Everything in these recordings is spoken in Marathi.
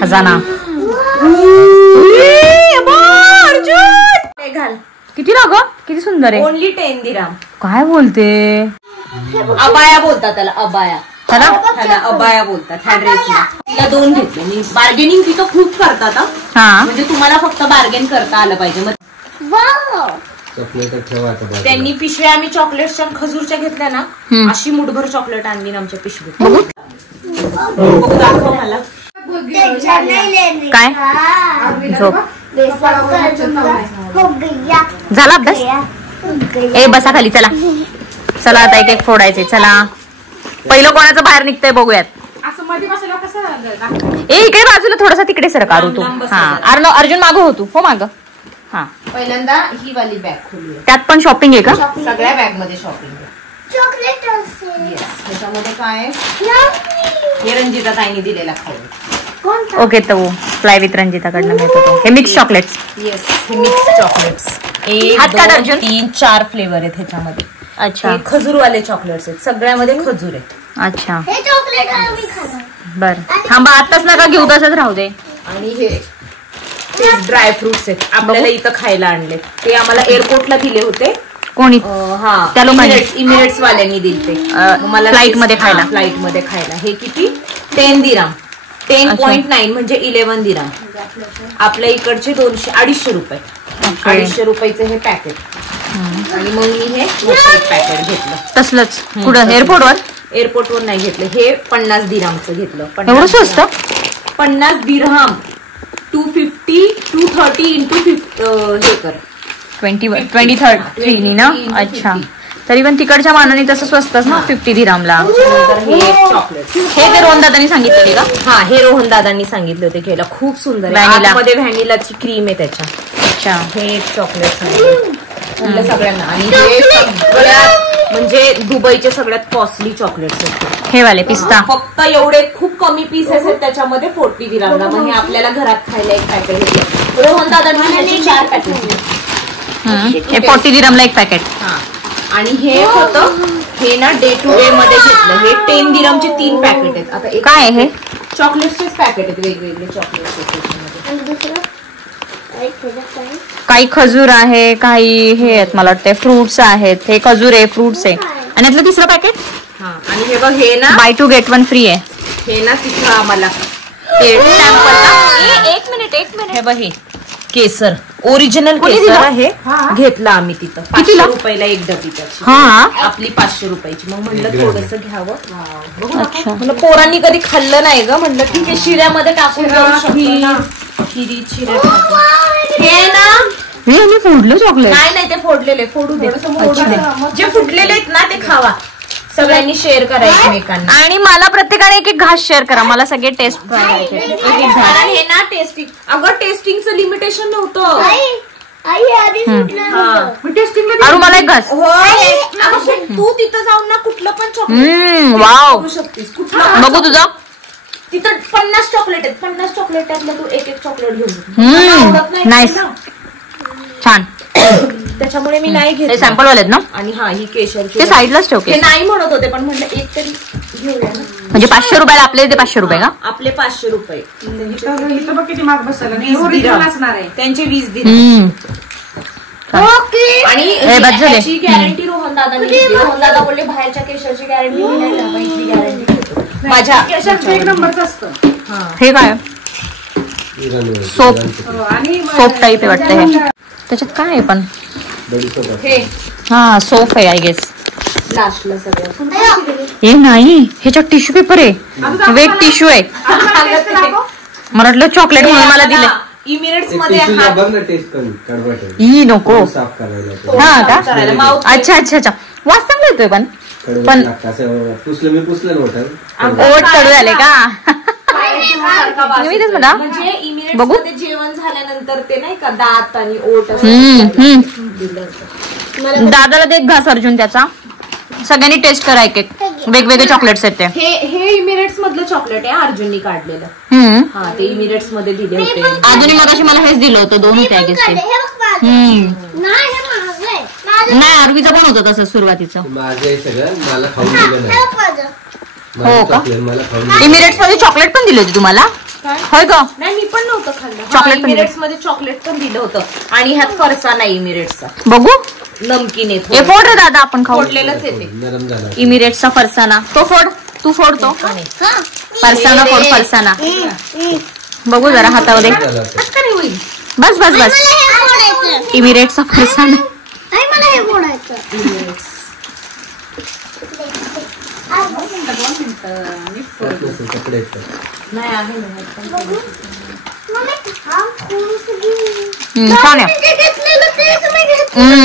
खजाना घाल. किती ना ग, किती सुंदर आहे. Only 10 dirham. काय बोलते. अबाया बोलतात त्याला, अबाया. त्याला अबाया बोलतात. ह्या ड्रेसला तिला 2 घेतले मी. बार्गेनिंग तिथं खूप करतात. म्हणजे तुम्हाला फक्त बार्गेन करता आलं पाहिजे. मग त्यांनी पिशव्या आम्ही चॉकलेटच्या खजूरच्या घेतल्या ना, अशी मुठभर चॉकलेट आणली आमच्या पिशवीत. दाखव मला. काय झोप झाला अभ्यास. ए बसा खाली. चला चला आता एक एक फोडायचे. चला पहिलं कोणाचं बाहेर निघतंय बघूयात. ए इकडे बाजूला थोडासा तिकडे सरका ऋतू. हा अर्जुन मागं होतो. हो मागं. हा पहिल्यांदा ही वाली बॅग खोलूया. त्यात पण शॉपिंग आहे का. सगळ्या बॅग मध्ये शॉपिंग आहे. चॉकलेट त्याच्यामध्ये काय हे रंजिता ताईने दिलेला खाऊ. ओके तो फ्लाय विथ रंजिताकडनं मिळतो तो. हे मिक्स चॉकलेट्स. येस हे मिक्स चॉकलेट्स. 1 2 3 4 फ्लेवर आहेत ह्याच्यामध्ये. अच्छा खजूरवाले चॉकलेट्स आहेत. सगळ्यामध्ये खजूर आहे. अच्छा बर थांबा आताच नका घेऊ तसंच राहू दे. आणि हे ड्रायफ्रुट्स आहेत. आपल्याला इथं खायला आणले. ते आम्हाला एअरपोर्टला दिले होते. कोणी. हा त्या लोकांनी इमिरेट्स वाल्यांनी दिले मला फ्लाईट मध्ये खायला. फ्लाईट मध्ये खायला. हे किती 10 दिराम. 10.9 म्हणजे 11 दिराम. आपल्या इकडचे 200-250 रुपये. 250 रुपयाचं हे पॅकेट. आणि मग मी हे पॅकेट घेतलं तसलंच. कुठं एअरपोर्टवर. एअरपोर्टवर नाही घेतलं. हे 50 दिरामचं घेतलं. एवढं स्वस्त. 50 दिरहम. 230 इंटू हे कर 20-30 ना. अच्छा तरी पण तिकडच्या मानाने तसं स्वस्तच ना 50 दिरामला. हे चॉकलेट हे ते रोहन दादांनी सांगितले का. हा हे रोहन दादांनी सांगितले होते घ्यायला. खूप सुंदर आहे. मध्ये व्हॅनिलाची क्रीम आहे त्याच्या. अच्छा हे चॉकलेट सगळ्यांना. आणि हे सगळ्यात म्हणजे दुबईचे सगळ्यात कॉस्टली चॉकलेट्स आहेत हे वाले पिस्ता. फक्त एवढे खूप कमी पीसेस आहेत त्याच्यामध्ये 40 दिरामला. म्हणजे आपल्याला घरात खायला एक पॅकेट घेतलं. रोहन दादांनी 4 पॅकेट. हे 40 दिरामला एक पॅकेट. हा आणि हे होतं हे ना डे टू डे मध्ये घेतलं. हे 10 दिरामचे 3 पॅकेट आहेत. आता काय आहे हे. चॉकलेट्सचेच पॅकेट आहेत वेगवेगळे चॉकलेट्स. काही खजूर आहे काही हे आहेत मला वाटतं फ्रुट्स आहेत. हे खजूर आहे फ्रुट्स आहे. आणि यातलं तिसरं पॅकेट. हा आणि हे बघ हे ना बाय 2 get 1 फ्री आहे. हे ना तिथं आम्हाला एक मिनिट हे बघ हे केसर ओरिजिनल केसर आहे. घेतला आम्ही तिथं 500 रुपयाला एक डबी त्याची. हा आपली 500 रुपयाची. मग म्हणलं थोडस घ्यावं. अच्छा म्हणलं पोरांनी कधी खाल्लं नाही ग. म्हणलं ठीक आहे शिऱ्यामध्ये टाकून हे ना मी फोडलं चॉकलेट. नाही ते फोडलेले. फोडू दे. जे फुटलेले आहेत ना ते खावा. सगळ्यांनी शेअर करा एकमेकांना. आणि मला प्रत्येकाने एक एक घास शेअर करा. मला सगळे टेस्ट करायचे. हे ना टेस्टिंग. अगं टेस्टिंगचं लिमिटेशन नव्हतं. अरे मला एक घास. तू तिथं जाऊन ना कुठलं पण चॉकलेट वाव शकतेस. बघू तुझं. तिथं 50 चॉकलेट आहेत. 50 चॉकलेटातलं तू एक चॉकलेट घेऊन. नाईस छान. त्याच्यामुळे मी नाही घेतलं. सॅम्पल वालेत ना. आणि हा ही केशरची ते साईडलाच ठेवते. ते नाही म्हणत होते पण म्हणलं एक तरी घेऊया ना. म्हणजे 500 रुपयाला आपले ते 500 रुपये का. आपले 500 रुपये. किती महाग बसला. त्यांचे 20 दिले. आणि याची गॅरंटी रोहन दादांनी दिली. रोहन दादा बोलले बाहेरच्या केशरची गॅरंटी नाही इथली गॅरंटी घेतो. माझ्या केशरचं 1 नंबरचं असतं. हे काय सोप टाईप आहे वाटतं हे. त्याच्यात काय आहे पण हे हा सोप आहे आय गेस. लास्टला सगळं हे नाही ह्याच्यात टिश्यू पेपर आहे. वेट टिश्यू आहे. मला वाटलं चॉकलेट म्हणून मला दिलं. इमिरेट्स मध्ये ई नको. हा का. अच्छा अच्छा अच्छा वास चांगला येतोय पण ओट कडू झाले का. म्हणजे इमिरेट्स मध्ये जेवण झाल्यानंतर ते नाही का दात आणि ओट. दादाला ते घास अर्जुन त्याचा. सगळ्यांनी टेस्ट करा एक एक वेगवेगळे चॉकलेट्स आहेत. हे इमिरेट्स मधलं चॉकलेट आहे अर्जुननी काढलेलं. हा ते इमिरेट्स मध्ये दिले होते. अजून मगाशी मला हेच दिलं होतं. 2 होते आय गेस ते. नाही आरवीचं पण होतं तसं सुरुवातीचं. हो का. इमिरेट्स मध्ये चॉकलेट पण दिले होते तुम्हाला. होय ग. नाही मी पण नव्हतं खाल्लं. चॉकलेट पण इमिरेट्स मध्ये चॉकलेट पण दिलं होतं आणि ह्यात फरसाना इमिरेट्सचा बघू. नमकीन हे फोड रे दादा, आपण खाऊ. फोडलेलंच येते. नरम झाला. इमिरेट्सचा फरसाना तो फोड, तू फोड तो फरसाना, फोड फरसाना. बघू जरा हातामध्ये. होईल. बस बस बस. इमिरेट्सचा फरसाना. कपडे नाही आहे छान आहे.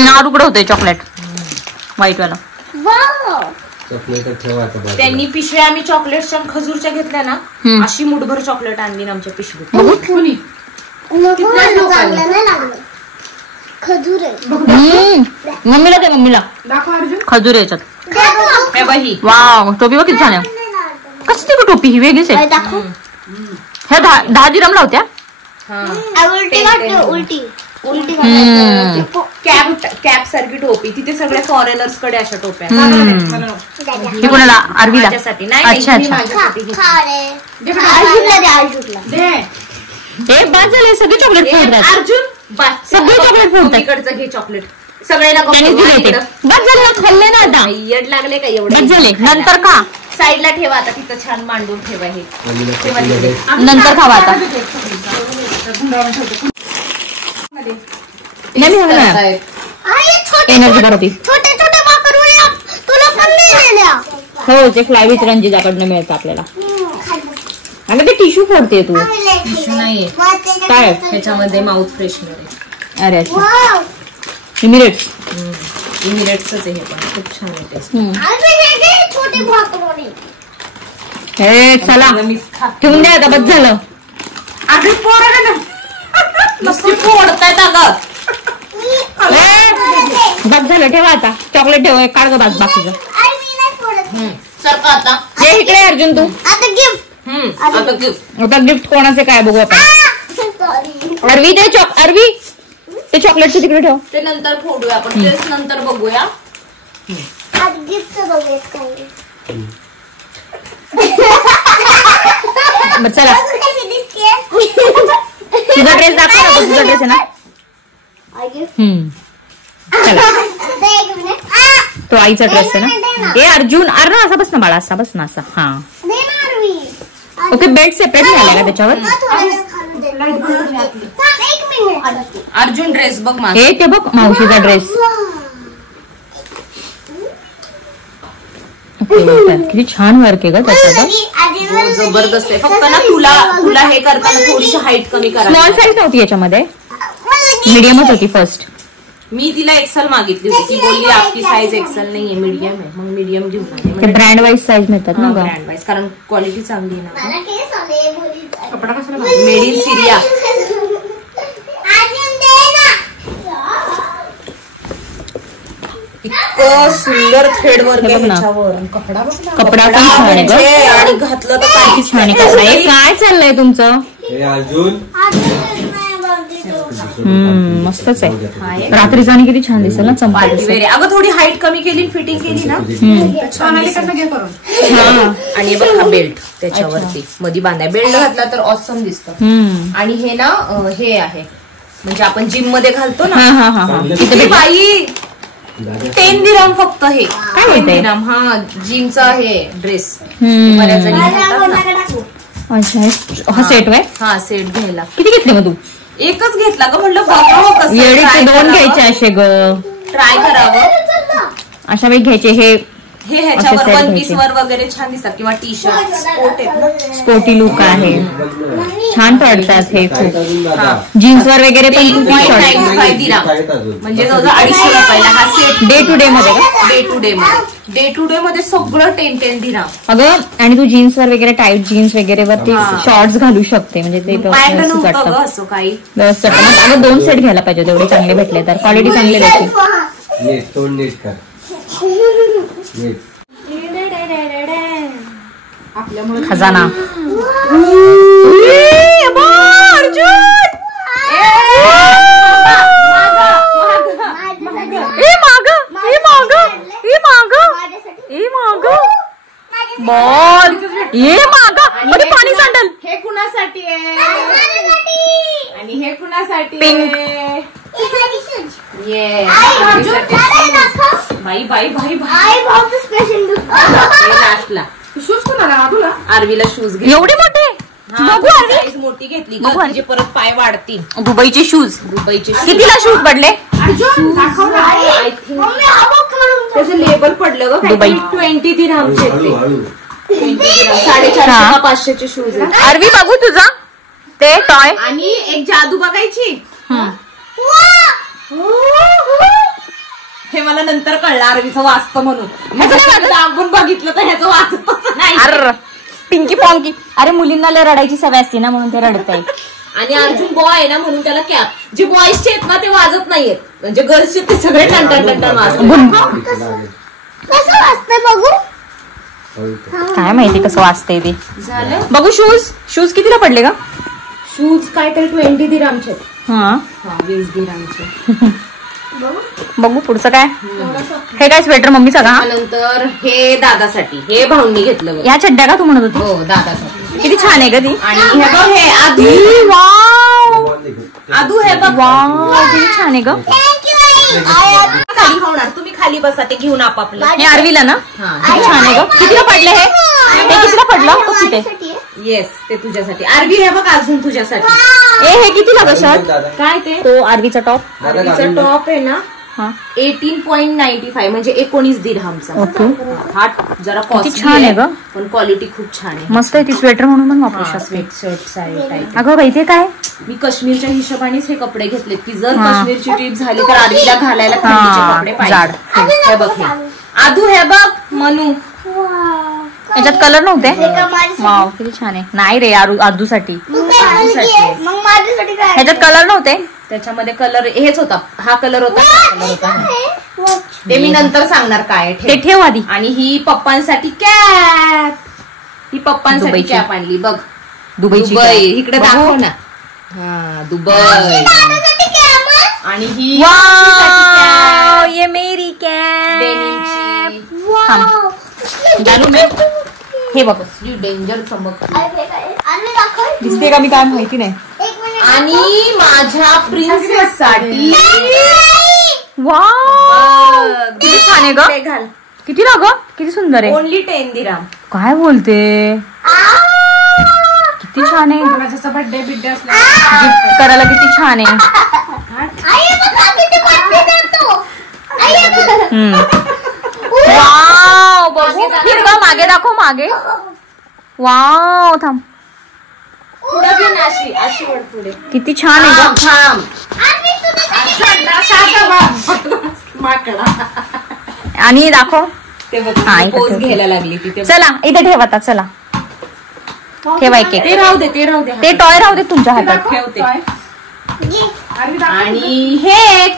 नाव उघड होतंय चॉकलेट व्हाईट वाला. चॉकलेट ठेवा. त्यांनी पिशव्या आम्ही चॉकलेटच्या खजूरच्या घेतल्या ना, अशी मुठभर चॉकलेट आणली ना आमच्या पिशवीत. खजूर आहे. मम्मीला दे, मम्मीला दाखव अर्जुन. खजूर आहे याच्यात. हे बही वाव, टोपी बघ किती छान आहे. कसली ती टोपी ही वेगळीच आहे. ह्या 10 दिरमला होत्या. उलटी कॅप सारखी टोपी. तिथे सगळ्या फॉरेनर्स कडे अशा टोप्या. ही कोणाला? आरवीला. माझ्यासाठी नाही. अच्छा अच्छा. माझ्यासाठी घेतली. दे. हे बस झाले सगळे चॉकलेट फोडतात. अर्जुन बस सगळे चॉकलेट फोडतात. मम्मीकडचं घे चॉकलेट. सगळ्यांना त्यांनीच दिले ते. बस झाले ना, खाल्ले ना आता. येड लागले का एवढे? बस झाले. नंतर का साईडला ठेवा आता, तिथं छान मांडून ठेवा. हे नंतर खावा आता. नाही एनर्जी करते. छोटे छोटे माकड तुला पण मिळाल्या. हो, ते फ्लाय विथ रंजिताकडनं मिळतं आपल्याला. अगं ते टिश्यू फोडते तू. नाहीये काय त्याच्यामध्ये माउथ फ्रेशनर आहे. अरे अच्छा. इमिरेट्स. इमिरेट्सच आहे हे पण खूप छान आहे टेस्ट. छोटे माकड. हे चला ठेवून द्या आता, बस झालं. अर्जुन पोरं ना. नुसती फोडतायत अगं. बस झालं, ठेवा आता. चॉकलेट ठेव, काढ ग बाकीचं. सरका आता. हे इकडे अर्जुन तू. आता गिफ्ट. आता गिफ्ट. आता गिफ्ट कोणाचे काय बघू आपण. सॉरी. अरवी ते अरवी ते चॉकलेटचं तिकडे ठेव. ते नंतर फोडूया आपण. ड्रेस नंतर बघूया. आज गिफ्ट बघूयात काही. चला तुझा ड्रेस दाखव ना. तुझा ड्रेस आहे ना. चला तो आईचा ड्रेस आहे ना. ए अर्जुन, अरे ना असा बस ना बाळा, असा बस ना, असा. हा ओके. बेल्ट सेपरेट झाला का त्याच्यावर? अर्जुन ड्रेस बघ माझा. हे ते बघ मावशीचा ड्रेस. किती छान वर्क आहे ग त्याच्यात. जबरदस्त आहे. फक्त ना तुला हे करताना थोडीशी हाईट कमी करा. स्मॉल साईज नव्हती याच्यामध्ये, मीडियमच होती फर्स्ट. मी तिला एक्सेल मागितली होती. ती बोलली आपली साईज एक्सेल नाहीये, मीडियम आहे. मग मीडियम घेऊन आले. ते ब्रँड वाईज साईज मिळतात ना ग. ब्रँड वाईज, कारण क्वालिटी चांगली आहे ना. कपडा कसला मेड इन सिरिया. इतकं सुंदर थ्रेड वर्क आहे त्याच्यावर. कपडा कपडा पण छान आहे ग. आणि घातलं तर काही छान आहे कपडा. हे काय चाललंय तुमचं? हे अर्जुन मस्तच आहे. रात्रीचा आणि किती छान दिसेल ना, चंपा दिसेल. अगं थोडी हाईट कमी केली, फिटिंग केली ना. सोनालीकडनं घे करून. आणि बघ हा बेल्ट त्याच्यावरती मध्ये बांधाय. बेल्ट घातला तर ऑसम दिसतं. आणि हे ना हे आहे म्हणजे आपण जिम मध्ये घालतो ना. हा हा हा. किती बाई 10 दिरहम फक्त. हे काय 10 बोलते? दिरहम. हा जिमचा आहे ड्रेस. बऱ्याच जणी घालतात ना. अच्छा, हा सेट आहे. हा सेट घ्यायला. किती घेतले मग तू? एकच घेतला का म्हटलं बघावं कसं. येडीचे 2 घ्यायचे असे ग. ट्राय करावं. अशा वेळी घ्यायचे. हे ह्याच्यावर set वन पीस घ्यायचे. वर वगैरे छान दिसतात. किंवा टी शर्ट स्पोर्ट आहेत. स्पोर्टी लुक आहे. छान पडतात हे खूप. जीन्स वर वगैरे पण खूप शॉर्ट. 10.95 दिरहम म्हणजे जवळजवळ 250 रुपयाला हा सेट. डे टू डे मध्ये का? डे टू डे मध्ये. डे टू डे मध्ये सगळं 10 दिरहम. अगं आणि तू जीन्स वर वगैरे टाईट जीन्स वगैरे वरती शॉर्ट्स घालू शकते. म्हणजे ते माझ्याकडे व्यवस्थित नव्हतं ग वाटतं. असं काही. व्यवस्थित वाटतं. मग अगं 2 सेट घ्यायला पाहिजे तेवढे चांगले भेटले तर. क्वालिटी चांगली भेटली. नीट तोंड नीट कर. नीट आपल्यामुळे खजाना. बॉल ये मागा मध्ये पाणी सांडल. हे कुणासाठी कुणासाठी आहे आणि हे कुणासाठी Pink. आहे? आई, बाई बाई बाई बाई आई बहुत स्पेशल लास्टला शूज कोणाला आदूला आरवीला शूज घे एवढे मोठे बघू आरवी. साईज मोठी घेतली बघू ग आरवी. तिचे परत पाय वाढतील दुबईचे शूज दुबईचे कितीला शूज पडले अर्जुन दाखव ना. आय थिंक त्याचं लेबल पडलं ग दुबई. 20 दिरहामचे हळू ते हळू 450 हा. का 500चे शूज आहेत आरवी बघू तुझा ते टॉय आणि एक जादू बघायची हे मला नंतर कळलं आरवीचं वाचतं म्हणून दाबून बघितलं तर ह्याचं वाचतच नाही अर पिंकी पॉंकी. अरे मुलींना लय रडायची सवय असते ना म्हणून ते रडत आहे. आणि अर्जुन बॉय आहे ना म्हणून त्याला कॅप जे बॉईजचे आहेत ना ते वाजत नाहीयेत म्हणजे गर्ल्सचे ते सगळे टन वाजतात कसं वाजतंय बघू काय माहिती कसं वाचतंय ते. झालं बघू शूज कितीला पडले का? शूज काय तर 20 दिरहामचे आहेत. हा 20 दिरहामचे बघू पुढचं काय. हे काय स्वेटर मम्मीचा का? त्यानंतर हे दादासाठी हे भाऊंनी घेतलं बघ. या चड्ड्या का तू म्हणत होती? हो दादासाठी किती छान आहे का ती. आणि हे बघ हे आदू वाव आदू हे बघ वाव किती छान आहे ग. दाखवणार तुम्ही खाली बसा ते घेऊन आपापलं हे आरवीला ना हा किती छान आहे ग. कितीला पडले हे कितीला पडलं तो तिथे. येस ते तुझ्यासाठी आरवी हे बघ अजून तुझ्यासाठी हे कितीला ग शर्ट? दादा काय ते तो आरवीचा टॉप. आरवीचा टॉप आहे ना हा 18.95 म्हणजे 19 दिरहामचा. ओके. हा जरा किती कॉस्टली छान आहे ग. पण क्वालिटी खूप छान आहे. मस्त आहे ती स्वेटर म्हणून पण वापरू शकते. स्वेटशर्ट आहे टाईप. अगं बाई ते काय. मी काश्मीरच्या हिशोबानेच हे कपडे घेतलेत की जर हा. काश्मीरची ट्रिप झाली तर आरवीला घालायला हा, थंडीचे कपडे जाड. पाहिजे. हे बघ हे आदू हे बघ मनू याच्यात कलर नव्हते. वाव किती छान आहे. नाही रे आदूसाठी मग माझ्यासाठी काय ह्याच्यात कलर नव्हते. त्याच्यामध्ये कलर हेच होता हा कलर होता हा कलर होता ते मी नंतर सांगणार काय ते ठेव आधी. आणि ही पप्पांसाठी कॅप ही पप्पांसाठी दुबईची. कॅप आणली बघ दुबईची दुबई cap. इकडे बघू. दाखव ना हा दुबई आणि ही वाव ये मेरी कॅप. डेनिमची घालू मी. हे बघ डेंजर चमक दिसते का मी काय माहिती नाही. आणि माझ्या प्रिन्सेस साठी वाव किती छान आहे ग. घाल किती ना ग किती सुंदर आहे. ओनली 10 दिरहाम काय बोलते किती छान आहे. मला जसं बर्थडे बिड्डे असला गिफ्ट करायला किती छान आहे. वाव बघू फिर ग मागे दाखव मागे. वाव थांब पुढे घे ना अशी अशी वर पुढे किती छान आहे ग. थांब माकडा आणि दाखव. ते बघ हा, इथं पोज ठेवते. घ्यायला लागली तिथे चला इथे ठेव आता. चला ठेवा एक ते राहू दे ते राहू दे ते टॉय राहू दे तुमच्या हातात. ठेवते आरवी दाखव. आणि हे एक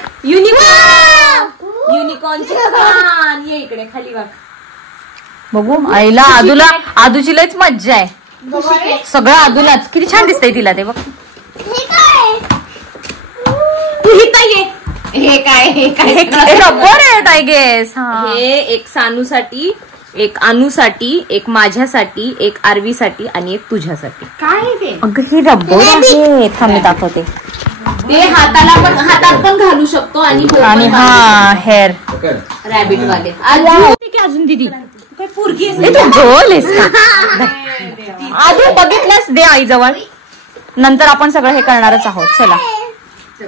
युनिकॉर्नची कान ये इकडे खाली वाग बघू आईला आदूची लयच मज्जा आहे. सगळं आदूलाच किती छान दिसतंय तिला ते बघ. तू इथं ये हे काय हे रबर आहेत आय गेस. हे एक सानूसाठी एक अनुसाठी एक माझ्यासाठी एक आरवीसाठी आणि एक तुझ्यासाठी काय आहे ते अगं हे रबर आहे. थांब मी दाखवते. ते हातात पण घालू शकतो आणि आणि हा हेअर रॅबिट वाले अजून दिदी काय पोरगी ए, तू गोल आहेस का. आधी बघितलंस दे आई जवळ. नंतर आपण सगळं हे करणारच आहोत. चला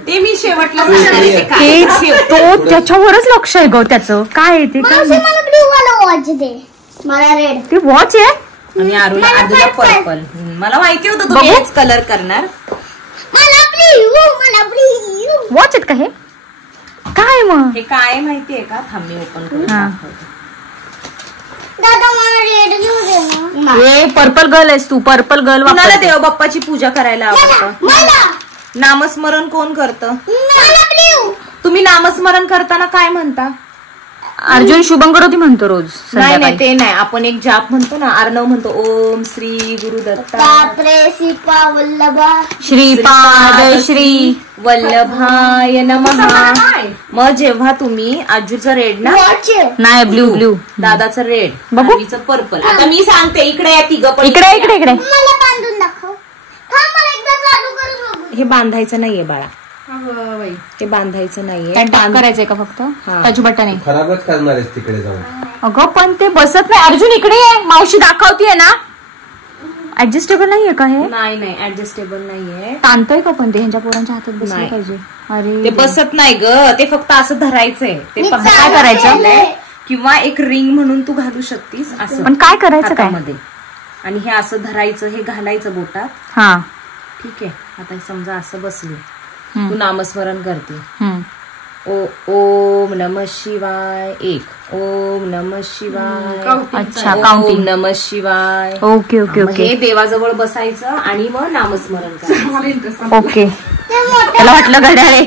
ते मी शेवटला सांगणार आहे ते काय. तेच तो त्याच्यावरच लक्ष आहे ग त्याचं. काय आहे ते काय मला ब्ल्यू वाला वॉच दे मला रेड ते वॉच आहे. आणि आदूला पर्पल मला माहिती होतं तुम्ही बघू. हेच कलर करणार. मला ब्ल्यू वॉच आहेत का हे काय मग. हे काय माहितीये का थांब मी ओपन करून हा. दाखवते. दादा मला रेड घेऊ दे ना ए पर्पल गर्ल आहेस तू. पर्पल गर्ल कुणाला वापरते. देव बाप्पाची पूजा करायला आवडतं मला नामस्मरण कोण करतं मला ब्ल्यू तुम्ही नामस्मरण करताना काय म्हणता अर्जुन शुभंकरोती म्हणतो रोज नाही नाही संध्याकाळी. ते नाही आपण एक जाप म्हणतो ना आर्णव म्हणतो ओम श्री गुरुदत्ता बापरे सिपा वल्लभा श्रीपाद श्री वल्लभाय नमः. मग जेव्हा तुम्ही आजूचं रेड ना वॉच नाही ब्ल्यू दादाचं रेड बघू. पर्पल आता मी सांगते इकडे या तिघं पण इकडे इकडे इकडे मला बांधून दाखव थांब हे बांधायचं नाहीये बाळा, अगं बाई. हे बांधायचं नाहीये. काय टाक करायचंय का फक्त त्याची बटन आहे. खराबच करणार आहेस तिकडे जाऊन. अगं पण ते बसत नाही. अर्जुन इकडे आहे, मावशी दाखवतीये ना. ऍडजस्टेबल नाहीये का हे? नाही ऍडजस्टेबल नाहीये. ताणतोय का पण ते ह्यांच्या पोरांच्या हातात बसलं नाही. पाहिजे. अरे ते बसत नाही ग, ते फक्त असं धरायचंय. ते फक्त काय करायचं? किंवा एक रिंग म्हणून तू घालू शकतीस असं पण काय करायचं काय? हातामध्ये. आणि हे असं धरायचं, हे घालायचं बोटात. हा ठीक आहे. आता समजा असं बसली, तू नामस्मरण करते. हम्म. ओम नमः शिवाय 1, ओम नमः शिवाय, अच्छा ओम काउंटिंग. नमः शिवाय. ओके ओके मग ओके हे देवाजवळ बसायचं आणि मग नामस्मरण करायचं. मला इंटरेस्ट. ओके. त्याला वाटलं घड्याळ आहे,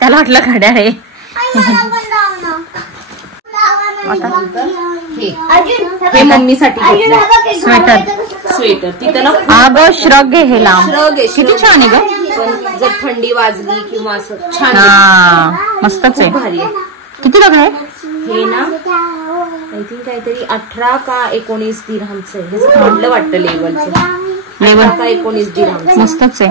त्याला वाटलं घड्याळ आहे. हे मम्मीसाठी घेतलं स्वेटर. स्वेटर. तिथं ना अगं श्रग आहे हे लांब. श्रग आहे, किती श्रग. छान आहे ग. पण जर थंडी वाजली किंवा असं छान हा मस्तच आहे. भारी आहे. किती लग आहे हे ना आय थिंक काहीतरी 18 का 19 दिरहमचं आहे. हे म्हटलं वाटतं लेवलचं. लेवल का 19 दिरहमचं. मस्तच आहे.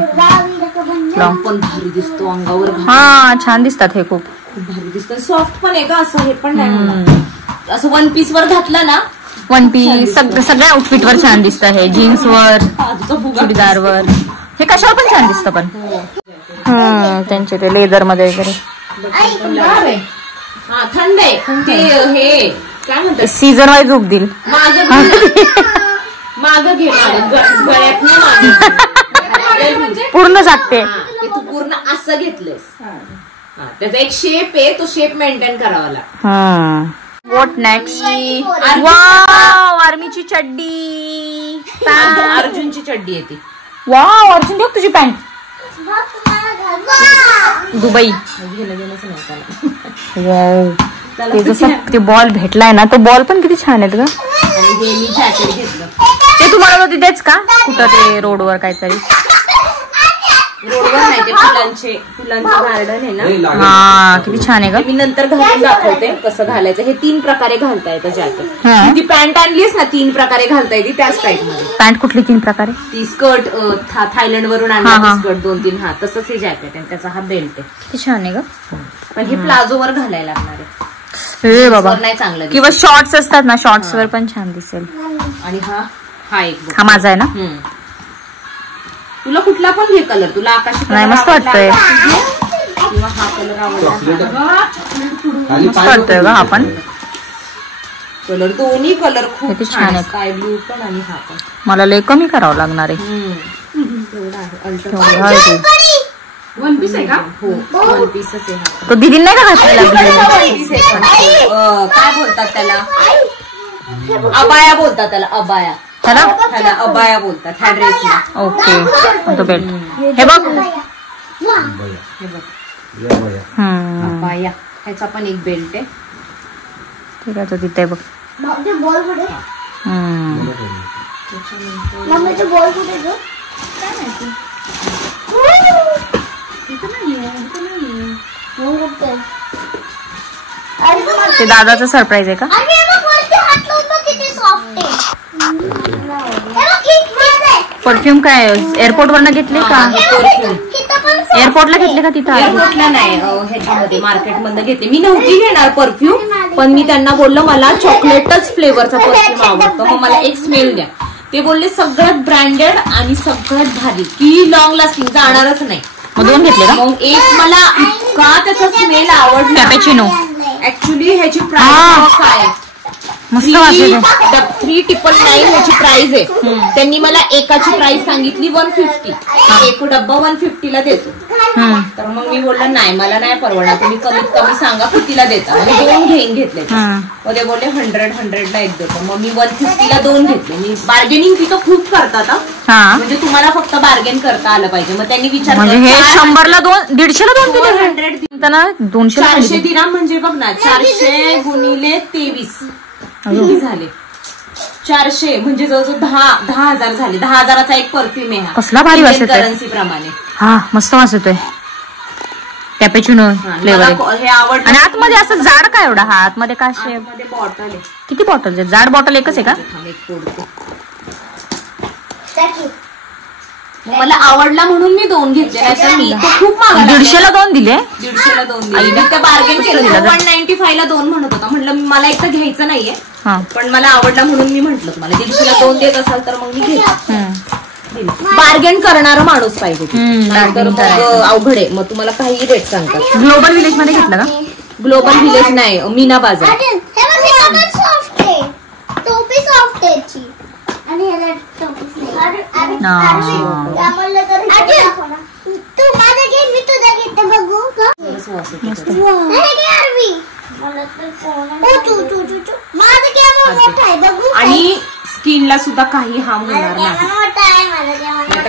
पण भारी दिसतो अंगावर. हा छान दिसतात हे खूप. खूप भारी दिसतं. सॉफ्ट पण आहे का असं, हे पण नाही होणार. असं वन पीस वर घातलं ना, वन पीस सगळ्या आउटफिट वर छान दिसत आहे. जीन्स वर, चुडीदार वर, हे कशावर पण छान दिसतं. पण त्यांचे ते लेदर मध्ये वगैरे. हा थंड आहे. ते हे काय म्हणतात, सीझन वाईज उब देईल. माग घे गळ्यात नाही मागे. पूर्ण जागते. ते तू पूर्ण असं घेतलंस. त्याचा एक शेप आहे, तो शेप मेंटेन करावा लागतो. What next? वाव आर्मीची चड्डी. अर्जुनची चड्डी येते. वाव अर्जुन देख तुझी पॅन्ट. दुबई. घेणं देणंच नाही त्याला. वाव ते जसं ते बॉल भेटलाय ना, तो बॉल पण किती छान आहेत ग. आणि हे मी जॅकेट घेतलं. ते तुम्हाला तिथेच का कुठं ते रोडवर काहीतरी? रोडवर नाही, ते फुलांचं गार्डन आहे ना. हा किती छान आहे ग. मी नंतर घालून दाखवते कसं घालायचं. हे 3 प्रकारे घालता येतं जॅकेट. हा. ती पॅन्ट आणलीस ना 3 प्रकारे घालता येते त्याच टाईप मध्ये. पॅन्ट कुठली 3 प्रकारे? ती स्कर्ट थायलंड वरून आणली स्कर्ट 2-3. हा तसंच हे जॅकेट आहे. त्याचा हा बेल्ट आहे. किती छान आहे ग. पण हे प्लाझोवर घालायला लागणार आहे. हे बाबा नाही चांगलं दिसत. किंवा शॉर्ट्स असतात ना, शॉर्ट्स वर पण छान दिसेल. आणि हा एक बघ. हा माझा आहे ना. तुला कुठला पण घे कलर. तुला आकाशी नाही मस्त वाटतोय. किंवा हा कलर आवडला. मस्त वाटतोय ग हा पण. कलर दोन्ही कलर खूप किती छान छान आहे. आहेत. स्काय ब्लू पण आणि हा पण. मला लय कमी करावं लागणार आहे. तेवढा आहे. केवढा आहे तो. वन पीस आहे का? हो वन पीसच आहे हा. तो दीदीने नाही का घातलेला? वन पीस आहे पण. काय बोलतात त्याला? अबाया बोलतात त्याला. अबाया. त्याला अबाया बोलतात ह्या ड्रेसला. ओके तो बेल्ट हे बघ. हे बघ अबाया. ह्याचा पण एक बेल्ट आहे. ठीक आहे तो तिथे बघ. बॉल कुठे? मम्मीचे बॉल कुठे ग? काय माहिती. ते दादाचं सरप्राईज आहे का? परफ्यूम काय एअरपोर्ट वरनं घेतले का? एअरपोर्टला घेतले का तिथं? एअरपोर्टला नाही, ह्याच्यामध्ये मार्केटमध्ये घेतले. मी नव्हती घेणार परफ्यूम, पण मी त्यांना बोललो मला चॉकलेटच फ्लेवरचा परफ्यूम आवडतो, मग मला एक स्मेल द्या. ते बोलले सगळ्यात ब्रँडेड आणि सगळ्यात भारी की लॉंग लास्टिंग जाणारच नाही. मग 2 घेतले का? मग एक मला इतका त्याचा स्मेल आवडला. कॅपेचिनो. ऍक्च्युली ह्याची प्राइस काय मस्त वाटते. 3,999 ह्याची प्राइस आहे. त्यांनी मला एकाची प्राइस सांगितली 150. एक डब्बा 150 ला देतो. तर मग मी बोललं नाही मला नाही परवडणार, तुम्ही कमीत कमी सांगा कितीला देता. मी 2 घेऊन घेतले. मग ते बोलले 100 ला एक देतो. मग मी 150 ला 2 घेतले. मी बार्गेनिंग तिथं खूप करतात. म्हणजे तुम्हाला फक्त बार्गेन करता आलं पाहिजे. मग त्यांनी विचार म्हणजे हे 100ला 2, 150ला 2 दिले. 200 400 दिराम म्हणजे बघ ना 400 गुणिले 23 किती झाले? 400 म्हणजे जवळजवळ 10,000 झाले. 10,000चा एक परफ्यूम आहे. कसला भारी वास येतोय. करन्सी प्रमाणे. हा मस्त वास येतोय. कॅपेचिनो फ्लेवर हे आवडतं. आणि आतमध्ये असं जाड काय एवढा? हा आतमध्ये काय शेप? बॉटल आहे. किती बॉटल आहेत? जाड बॉटल एकच आहे का? एक फोडतो. मग मला आवडला म्हणून मी 2 घेतले, नाहीतर मी तो खूप महाग 150ला 2 दिले. 150ला 2 दिले. मी त्या बार्गेन केलं, 195 ला 2 म्हणत होता. म्हटलं मला एक तर घ्यायचं नाहीये, पण मला आवडला म्हणून मी म्हंटल तुम्हाला 150ला 2 देत असाल तर मग मी घेते. बार्गेन करणारा माणूस पाहिजे, नाहीतर मग अवघड आहे. मग तुम्हाला काही रेट सांगतात. ग्लोबल विलेज मध्ये घेतलं का? ग्लोबल विलेज नाही, मीना बाजार. सॉफ्ट आहे, टोपी सॉफ्ट आहे याची. आणि ह्याला टोपीच नाही. तू माझा घे, मी तुझा घेते. बघू आणि स्किनला सुद्धा काही हार्म होणार नाही.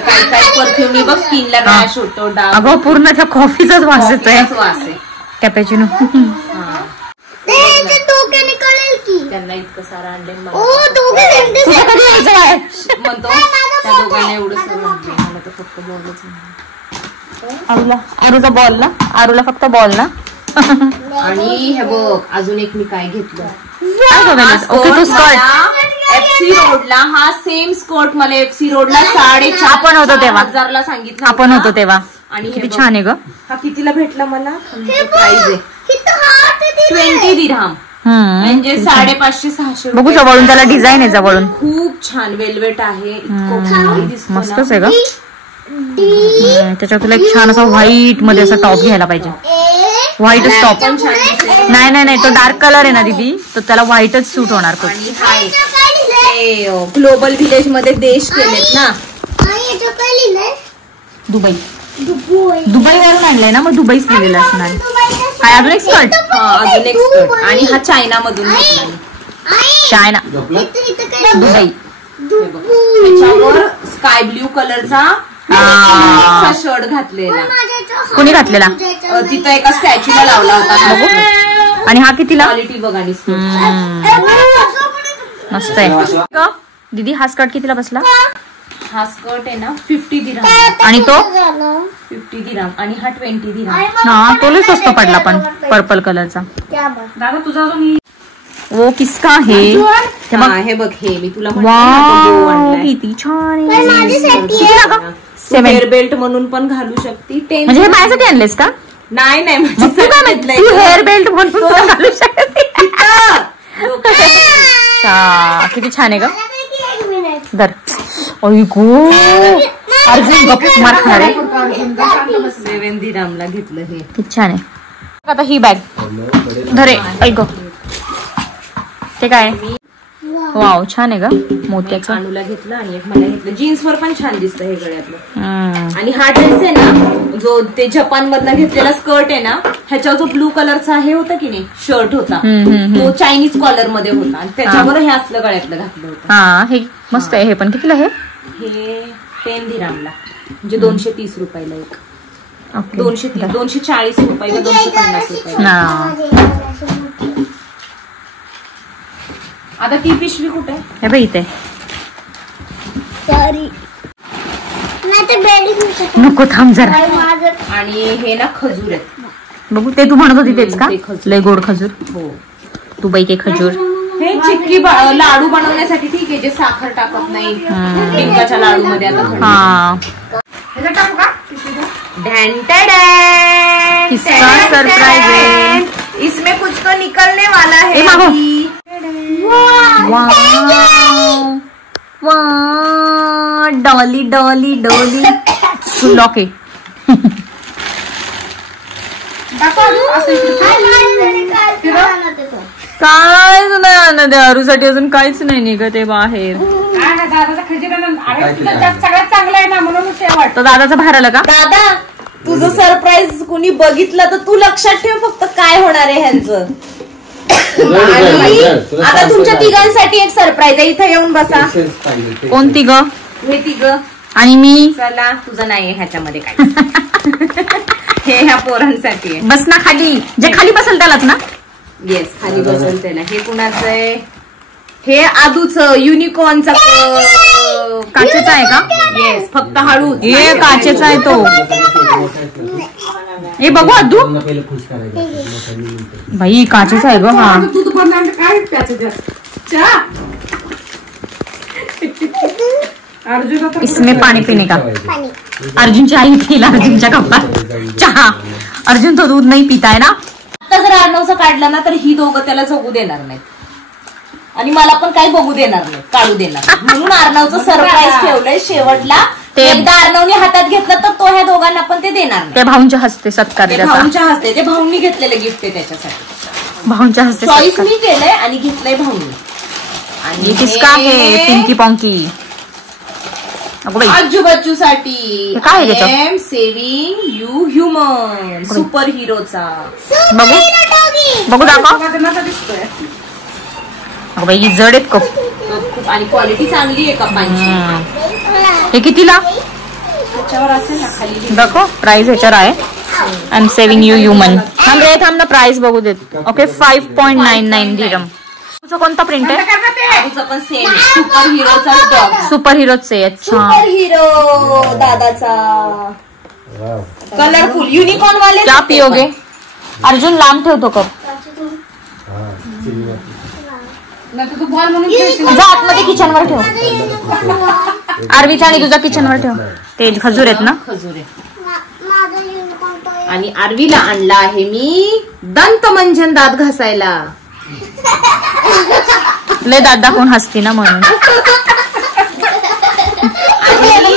काही काही परफ्यूम बघ स्किनला रॅश होतो, डाग. अगं पूर्ण त्या कॉफीचाच वास येतोय, वास आहे कॅपॅचिनो. त्यांना इतकं सारं आणले म्हणतो त्या दोघांना एवढं सगळं आणलंय. मला तर फक्त बॉलच नाही. आरूचा बॉल ना, आरूला फक्त बॉल ना. आणि हे बघ अजून एक मी काय घेतलं. ओके तो स्कर्ट FC रोडला, हा सेम स्कर्ट मला FC रोडला 4.5 आपण होतो तेव्हा. हजारला सांगितलं. आपण होतो तेव्हा. आणि किती छान आहे ग. हा कितीला भेटला मला? प्राइस आहे 20 दिरहम, म्हणजे 550-600. बघू जवळून, त्याला डिझाईन आहे जवळून. खूप छान वेल्वेट आहे, इतकं मस्तच आहे ग. त्याच्यावर तुला एक छान असा व्हाईट मध्ये असा टॉप घ्यायला पाहिजे. व्हाईटच टॉप. नाही नाही नाही, तो डार्क कलर आहे ना दीदी, तर त्याला व्हाईटच सूट होणार खूप. ग्लोबल विलेज मध्ये देश केलेत ना. दुबई, दुबई वरून आणलंय ना, मग दुबईच लिहिलेलं असणार. काय अजून एक स्कर्ट? अजून एक स्कर्ट. आणि हा चायना मधून चायना, दुबई. त्याच्यावर स्काय ब्ल्यू कलरचा शर्ट घातलेला. कोणी घातलेला? तिथं एका स्टॅच्यूला लावला होता. आणि हा कितीला? क्वालिटी बघा. मस्त आहे दीदी. हा स्कर्ट कितीला बसला? हा स्कर्ट आहे ना 50 दिरहम. आणि तो 50 दिरहम. आणि हा 20 दिरहम. हा तो लय स्वस्त पडला पण, पर्पल कलरचा. दादा तुझा जो मी वो किसका है? हे बघ, हे मी तुला वाव किती छान आहे. हेअर बेल्ट म्हणून पण घालू शकते. म्हणजे हे माझ्यासाठी आणलेस का? नाही नाही, मग तू काय म्हटलं? तू हेअर बेल्ट म्हणून पण घालू शकते. किती छान आहे ग. धर. गो अर्जुन गप्प मार खाणार आहे. 7 दिरहमला घेतलं हे. किती छान आहे. आता ही बॅग धरे ऐक, ते काय? वाव छान आहे ग, मोत्याचं. अनुला घेतलं आणि एक मला घेतलं. जीन्स वर पण छान दिसतं हे गळ्यातलं. आणि हा ड्रेस आहे ना, जो ते जपान मधला घेतलेला स्कर्ट आहे ना, ह्याच्यावर जो ब्लू कलरचा हे होता की नाही शर्ट होता, तो चायनीज कॉलर मध्ये होता. आणि त्याच्यावर हे असलं गळ्यातलं घातलं होतं. हा हे मस्त आहे. हे पण कितीला? हे 10 दिरहमला, म्हणजे 230 रुपयाला एक. 230, 240 रुपये, 250 रुपये. आता ती पिशवी कुठे? हे बाई इथे. नको थांब जरा. आणि हे ना खजूर आहेत. बघू ते तू म्हणत होती तेच का? लय गोड खजूर. हो, दुबई के खजूर. हे चिक्की लाडू बनवण्यासाठी ठीक आहे, जे साखर टाकत नाही डिंकाच्या लाडू मध्ये. आता टाकू का? किसका सरप्राइज है? इसमें कुछ तो निकलने वाला है. Dolly Dolly Dolly. लॉक आहे. कायच नाही आणत अरूसाठी, अजून काहीच नाही निघत आहे बाहेर. दादाचा खजिना सगळ्यात चांगला आहे ना, म्हणून शेवट. तो दादाचा बाहेर आला का? दादा तुझं सरप्राईज कुणी बघितलं तर तू लक्षात ठेव फक्त काय होणार आहे ह्यांचं. आता तुमच्या तिघांसाठी एक सरप्राईज आहे. इथे येऊन बसा. कोणती ग? हे तिघ. आणि मी? चला, तुझं नाहीये ह्याच्यामध्ये काय. हे ह्या पोरांसाठी आहे. बस ना खाली, जे खाली बसेल त्यालाच ना. येस, खाली बसेल त्याला. हे कुणाचं आहे? हे आदूचं युनिकॉर्नचा. काचेचा आहे का? येस, फक्त हळू. हे काचेचा आहे तो. हे बघू आदू. बाई काचेचा आहे ग हा. दूध बनवणार काय त्याचं चहा. इसमें पाणी पिणे का पाणी. अर्जुनची आई पिला अर्जुनच्या कपात चहा. अर्जुन तो दूध नाही पिताय ना. आता जर अर्णवचं काढलं ना तर ही दोघं त्याला जगू देणार नाहीत आणि मला पण काही बघू देणार नाही, काढू देणार नाही. म्हणून अर्णवचं सरप्राईज ठेवलंय शेवटला. एकदा अर्णवने हातात घेतलं तर तो ह्या दोघांना पण ते देणार नाही. ते भाऊंच्या हस्ते सत्कार ते द्यायचा. भाऊंच्या हस्ते, ते भाऊंनी घेतलेलं गिफ्ट आहे त्याच्यासाठी. भाऊंच्या हस्ते चॉईस सत्कार. मी केलंय आणि घेतलंय भाऊंनी. ये किसका है पिंकी पॉंकी. अगं बाई आजू बच्चू साठी. हे काय आहे त्याच्यात? I am saving you human. Super हिरोचा. बघू बघू दाखव. दिसतोय. अगं बाई ही जड आहेत कप. खूप आणि क्वालिटी चांगली आहे कपांची. हे कितीला त्याच्यावर असेल ना खाली. दाखव प्राइस ह्याच्यावर आहे. I am saving you human. थांब रे थांब ना प्राइस बघू देत. ओके 5.99 दिरम. तुझा कोणता प्रिंट आहे. तुझं पण सेम आहे. सुपर हिरोचा डॉग. सुपर हिरोचे. अच्छा सुपर हिरो दादाचा. कलरफुल युनिकॉर्न वाले. क्या पिओगे. अर्जुन लांब ठेवतो कप. नाही तू बॉल म्हणून खेळशील. जा आतमध्ये किचन वर ठेव. आरवीचा आणि तुझा किचन वर ठेव. ते खजूर आहेत ना. खजूर आहे. माझा युनिकॉर्न टॉय. आणि आरवीला आणला आहे मी दंतमंजन दात घासायला. लय दात दाखवून हसती ना म्हणून. आणि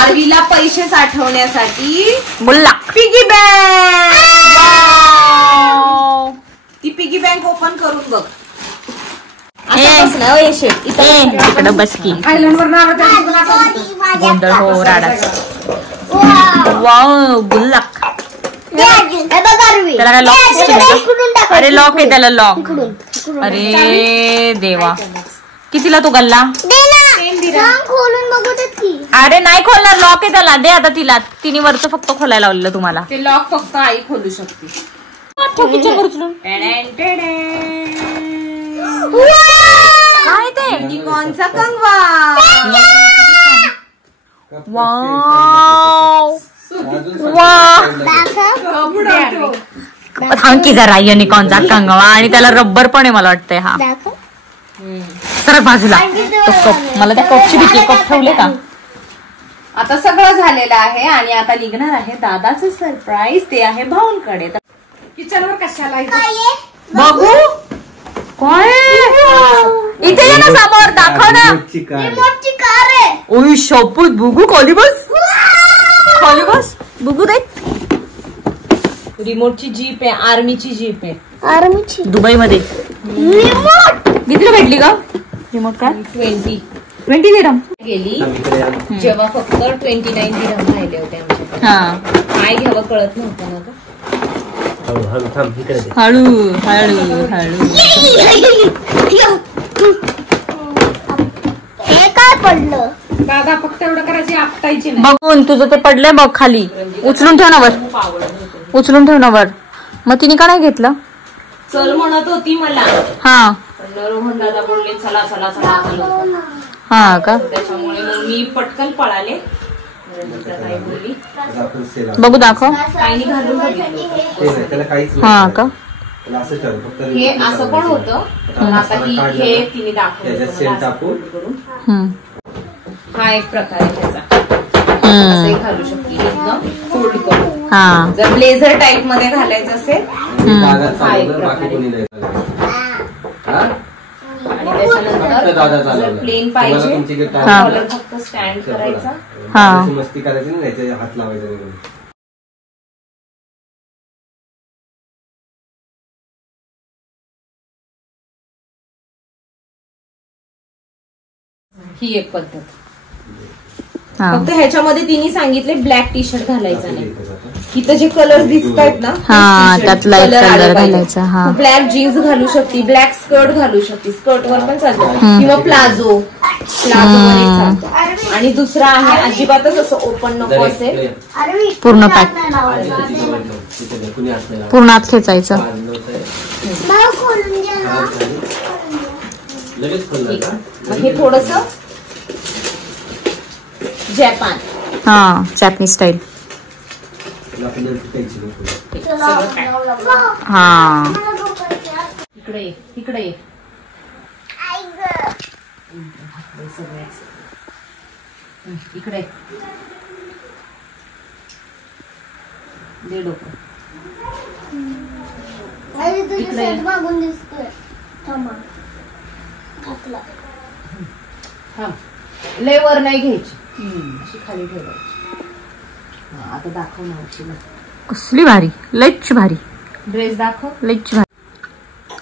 आरवीला पैसे साठवण्यासाठी बोलला पिगी बँक. ती पिगी बँक ओपन करून बघ. असं बसलं, हो हे शेट. इथं बस. इकडं बस की. आयलंडवर नाव त्याचं. गोंधळ हो राडाच. वाव. वाव गुल्लक. हे अर्जुन, हे बघ अर्वी. त्याला काय लॉक सिस्टम आहे इकडून का? टाकायचं. अरे लॉक आहे त्याला लॉक. इकडून. अरे देवा कितीला तो गल्ला. दे ना. सांग खोलून बघू देत की. अरे नाही खोलणार लॉक आहे त्याला. दे आता तिला. तिने वरचं फक्त खोलायला लावलेलं तुम्हाला. ते लॉक फक्त आई खोलू शकते. किचन वर उचलून. काय ते युनिकॉर्नचा कंगवा. Wow wow. थांब की जरा युनिकॉर्नचा कंगवा आणि त्याला रब्बर पण आहे मला वाटतंय. हा दाखव. सरक बाजूला. तो कप मला त्या कपची भीती. कप ठेवले का. आता सगळं झालेलं आहे आणि आता निघणार आहे दादाचं सरप्राईज. ते आहे भाऊंकडे. किचनवर कशाला इथं? काय आहे? बघू काय इथे ये ना समोर दाखव ना. रिमोटची कार आहे. ओय शपथ बघू. खाली बस खाली बस बघू दे. रिमोटची जीप आहे. आर्मीची जीप आहे. आर्मीची. दुबई मध्ये रिमोट. कितीला भेटली का रिमोट कार. 20 दिरम गेली जेव्हा फक्त 29 दिरम राहिले होते आमच्याकडे. हा काय घ्यावं कळत नव्हतं ना गं. हळू हळू हळू. हे काय पडलं. दादा फक्त एवढं करायची आपटायची नाही. बघून तुझं ते पडलंय बघ खाली. उचलून ठेव ना वर. उचलून ठेव ना वर. मग तिने का नाही घेतलं. चल म्हणत होती मला. हा पण रोहन दादा बोलले चला चला चला चला. हा का. त्याच्यामुळे मग मी पटकन पळाले. ताई बोलली बघू दाखव. ताईने घालून बघितलं. त्याला काहीच हा का. असं ठेव फक्त. हे असं पण होतं. पण आता हे तिने त्याच्यात सेल दाखवलं. टाकून हम्म हा एक प्रकार आहे त्याचा. असंही घालू शकते एकदम फोल्ड करून. हा जर ब्लेझर टाईप मध्ये घालायचं असेल दादा हा एक चालवलं बाकी प्रकार कोणी आहे. नाही. हा? आणि त्याच्यानंतर दादा जर चालवलं. प्लेन तुम्हाला पाहिजे तुमची gift तर हा. कॉलर फक्त स्टँड करायचा. हा अशी मस्ती करायची नाही. त्याचे हात लावायचे नाही. ही एक पद्धत. हा फक्त ह्याच्यामध्ये तिने सांगितले ब्लॅक टी शर्ट घालायचा नाही. इथं जे कलर दिसत आहेत ना हा, त्यात light color घालायचा, हा. ब्लॅक जीन्स घालू शकते. ब्लॅक स्कर्ट घालू शकते. स्कर्ट वर पण चालतं किंवा प्लाझो मध्ये चालतं. आणि दुसरा आहे अजिबातच असं ओपन नको असेल. अर्वी. पूर्ण पॅक. कुणी हात नाही पूर्ण आत खेचायचं. मला खोलून द्या ना. लगेच खोललं का? मग हे थोडस जपान. हा जॅपनीज स्टाईल. आपल्याला टेन्शन नको. हा मला डोकायचं आहे. इकडे ये, इकडे ये. आई गं. इकडे दे डोकं. अरे तुझं शर्ट मागून दिसतोय. थांबा. घातला. थांब. लय वर नाही घ्यायची, अशी खाली ठेवायची. आता दाखव मावशीला. कसली भारी, लयच भारी ड्रेस दाखव. लयच भारी.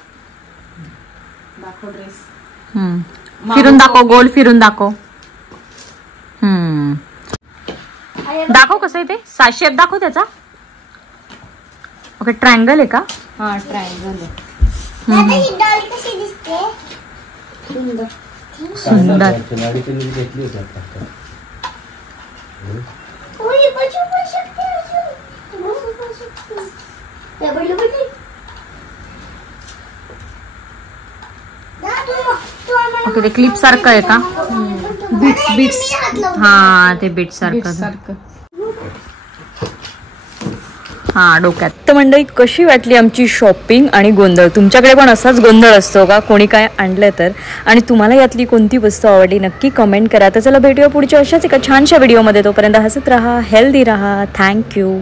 दाखव ड्रेस. फिरून दाखव, गोल फिरून दाखव. दाखव कसं आहे ते, शेप दाखव त्याचा. ओके, ट्रायंगल आहे का? हा ट्रायंगल आहे. दादा ही डॉल कशी दिसते? सुंदर. सुंदर. घेतली होती आता. ओय बचू पण शकते अजून. बसू पण शकते. Double double. ओके, ते क्लिप सारखं आहे का? बिट्स. हा, ते बीट सारखं. हा, डोक्यात. तर मंडळी, कशी वाटली आमची शॉपिंग आणि गोंधळ? तुमच्याकडे पण असाच गोंधळ असतो का, कोणी काय आणलं तर? आणि तुम्हाला यातली कोणती वस्तू आवडली नक्की कमेंट करा. तर चला भेटूया पुढच्या अशाच एका छानशा व्हिडिओमध्ये. तोपर्यंत हसत राहा, हेल्दी राहा. थँक्यू.